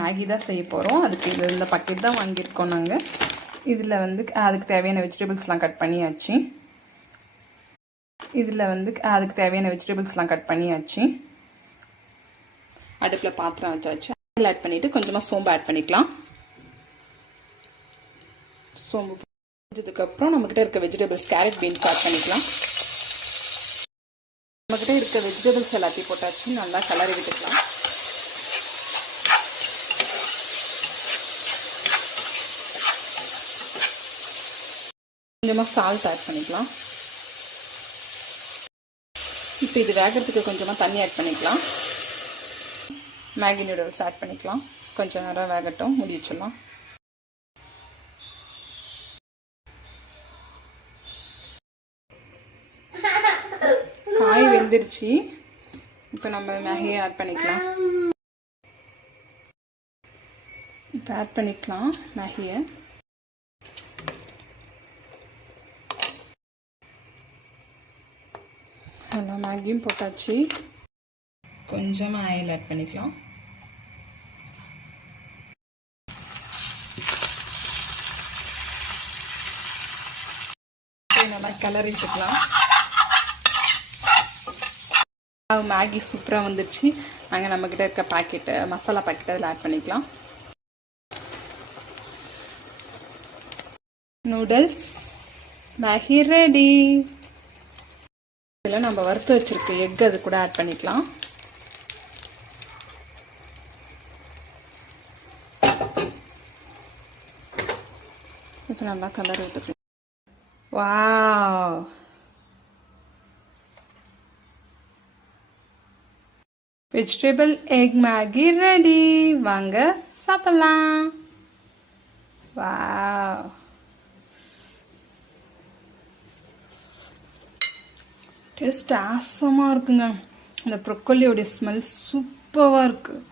Maggi தான் செய்ய போகிறோம். அதுக்கு இந்த பக்கெட் தான் வாங்கியிருக்கோம் நாங்கள். இதில் வந்து அதுக்கு தேவையான வெஜிடபிள்ஸ்லாம் கட் பண்ணியாச்சு. அடுப்பில் பாத்திரம் வச்சாச்சு. ஆயில் ஆட் பண்ணிவிட்டு கொஞ்சமாக சோம்பு ஆட் பண்ணிக்கலாம். சோம்பு போட்டதுக்கப்புறம் நம்மக்கிட்ட இருக்க வெஜிடபிள்ஸ் கேரட் பீன்ஸ் ஆட் பண்ணிக்கலாம். நம்மக்கிட்ட இருக்க வெஜிடபிள்ஸ் எல்லாத்தையும் போட்டாச்சு. நல்லா கலரி விட்டுக்கலாம். கொஞ்சமாக சால்ட் ஆட் பண்ணிக்கலாம். இப்போ இது வேகிறதுக்கு கொஞ்சமாக தண்ணி ஆட் பண்ணிக்கலாம். மேகி நூடுல்ஸ் ஆட் பண்ணிக்கலாம். கொஞ்சம் நேரம் வேகட்டும், மூடி வச்சிடலாம். காய் வெந்துருச்சு. இப்போ நம்ம மேகியை ஆட் பண்ணிக்கலாம். மேகியை நல்லா மேகியும் போட்டாச்சு. கொஞ்சமாக ஆயில் ஆட் பண்ணிக்கலாம். நல்லா கிளறிட்டுக்கலாம். மேகி சூப்பராக வந்துடுச்சு. நாங்கள் நம்மக்கிட்ட இருக்க பாக்கெட்டு மசாலா பாக்கெட் அதில் ஆட் பண்ணிக்கலாம். Noodles Maggi ready. இதில் நம்ம வறுத்து வச்சுருக்க எக் அது கூட ஆட் பண்ணிக்கலாம். இப்போ நல்லா கலர் விட்டுக்கலாம். Wow, vegetable egg Maggi ready. வாங்க சாப்பிடலாம். வாவ், டேஸ்ட் ஆசமாக இருக்குங்க. அந்த ப்ரொக்கோலியோடைய ஸ்மெல் சூப்பராக இருக்குது.